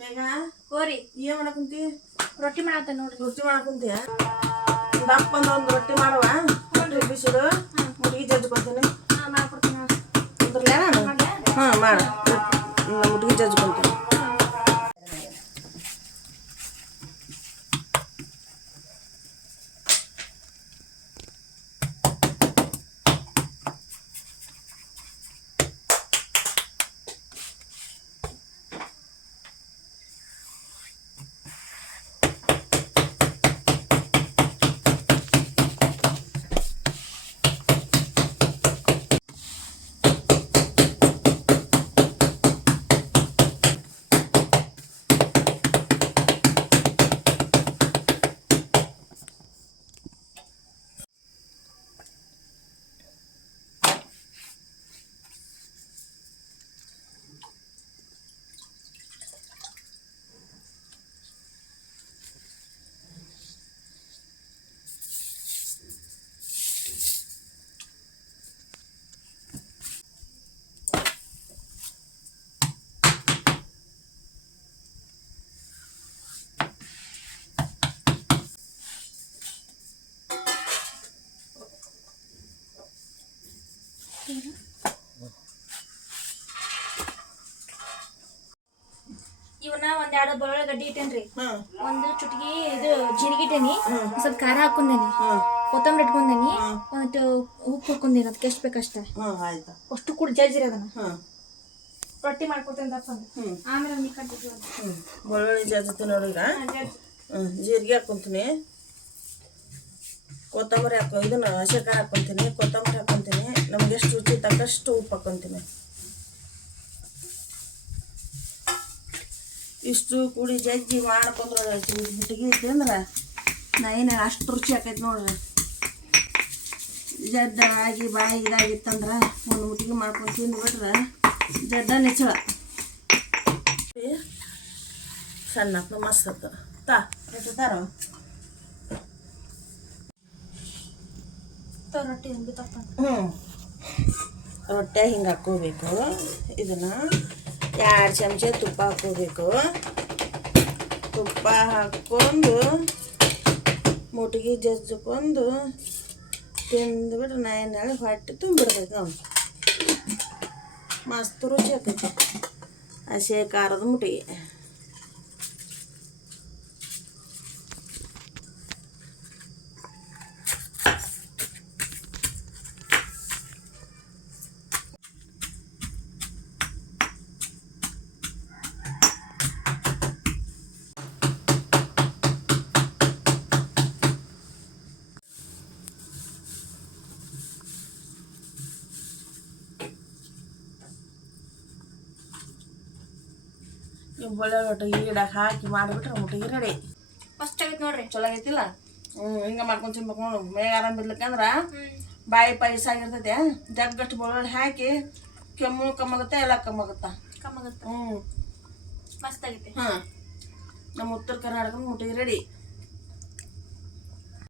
ಮೇಘ ಹೋರಿ ಏನ್ ಮಾಡಕುಂತಿ? ರೊಟ್ಟಿ ಮಾಡತ್ತ ನೋಡ್ರಿ. ರೊಟ್ಟಿ ಮಾಡಕುಂತಿಯ? ದಪ್ಪ ಒಂದು ರೊಟ್ಟಿ ಮಾಡುವ. ರೊಟ್ಟಿ ಬಿಸಿಡು ಮುಟ್ಗಿ ಜಜ್ಕೊತೀನಿ. ಮಾಡ್ಕೊಡ್ತೀನಿ. ಕುಂದ್ರಲ್ಲ ನಾನು? ಮಾಡು. ಮುಟ್ಗಿ ಜಜ್ಕೊತೀನಿ. ಇವನ್ನ ಒಂದೆರಡು ಬೆಳ್ಳುಳ್ಳಿ ಗಡ್ಡಿ ಇಟ್ಟೇನ್ರಿ. ಒಂದು ಚುಟ್ಗಿ ಇದು ಜೀರಿಗೆ ಇಟ್ಟೇನಿ. ಸ್ವಲ್ಪ ಖಾರ ಹಾಕೊಂಡೇನಿ, ಕೊತ್ತಂಬರಿ ಇಟ್ಕೊಂಡೇನಿ, ಒಂದು ಉಪ್ಪು ಹಾಕೊಂಡೇನಿ. ಅದಕ್ಕೆ ಎಷ್ಟು ಬೇಕಷ್ಟ ಅಷ್ಟು ಕೂಡ ಜಜ್ರಿ ಅದನ್ನ ರೊಟ್ಟಿ ಮಾಡ್ಕೊತೇನೆ ದಪ್ಪ. ಆಮೇಲೆ ಬೆಳ್ಳುಳ್ಳಿ ಜಜ್ತೀನಿ ನೋಡಿ. ಈಗ ಜೀರಿಗೆ ಹಾಕೊಂತೀನಿ, ಕೊತ್ತಂಬರಿ ಇದನ್ನ ಹಸಿ ಖಾರ ಹಾಕೊಂತೀನಿ, ಕೊತ್ತಂಬರಿ ಹಾಕೊಂತೀನಿ. ನಮ್ಗೆ ಎಷ್ಟು ರುಚಿ ತಕ್ಕಷ್ಟು ಉಪ್ಪು ಹಾಕೊಂತೀನಿ. ಇಷ್ಟು ಕೂಡಿ ಜಜ್ಜಿ ಮಾಡ್ಕೊಂಡ್ರೆ ಮುಟ್ಟಿಗೆ ಐತಿ ಅಂದ್ರೆ ನಾ ಏನೇ ಅಷ್ಟು ರುಚಿ ಆಕೈತಿ ನೋಡ್ರಿ. ಜಡ್ಡ ಆಗಿ ಬಾಯಿ ಇದಾಗಿತ್ತಂದ್ರೆ ಒಂದು ಮುಟ್ಟಿಗೆ ಮಾಡ್ಕೊಂಡು ತಿಂದುಬಿಟ್ರೆ ಜಡ್ಡ ನೆಚ್ಚಳ ಸಣ್ಣ ಮಸ್ತ್ ರೊಟ್ಟಿ ತಾರೋ ರೊಟ್ಟಿ ತಪ್ಪ. ರೊಟ್ಟಿ ಹಿಂಗೆ ಹಾಕ್ಕೋಬೇಕು. ಇದನ್ನು 2 ಚಮಚ ತುಪ್ಪ ಹಾಕ್ಕೋಬೇಕು. ತುಪ್ಪ ಹಾಕ್ಕೊಂಡು ಮುಟ್ಟಿಗೆ ಜಜ್ಕೊಂಡು ತಿಂದುಬಿಟ್ರೆ ನಾಯಿ ಹೊಟ್ಟೆ ತುಂಬಿಡ್ತೈತಿ. ನಾವು ಮಸ್ತ್ ರುಚಿ ಆಗ್ತೈತಿ ಹಸಿ ಖಾರದ ಮುಟ್ಟಿಗೆ. ಒಳ್ಳೆ ರೊಟ್ಟಿಗೆ ಈಡಾಗಿ ಹಾಕಿ ಮಾಡಿಬಿಟ್ರೆ ಮುಟ್ಟಿಗೆ ರೆಡಿ. ಫಸ್ಟ್ ಆಗೈತೆ ನೋಡ್ರಿ. ಚಲೋ ಆಗೈತಿಲ್ಲ? ಹಿಂಗೆ ಮಾಡ್ಕೊಂಡು ತಿನ್ಬೇಕು ನೋಡು. ಮೇಗ ಆರಾಮ ಬಿಡ್ಲಿಕ್ಕಂದ್ರೆ ಬಾಯಿ ಪಾಯಸ ಆಗಿರ್ತೈತೆ. ಜಗ್ಗಷ್ಟು ಬೆಳ್ಳುಳ್ಳಿ ಹಾಕಿ ಕೆಮ್ಮು ಕಮ್ಮಾಗುತ್ತೆ, ಎಲ್ಲ ಕಮ್ಮಾಗುತ್ತೆ. ಮಸ್ತ್ ಆಗೈತೆ. ನಮ್ಮ ಉತ್ತರ ಕರ್ನಾಟಕದ ಮುಟ್ಟಿಗೆ ರೆಡಿ.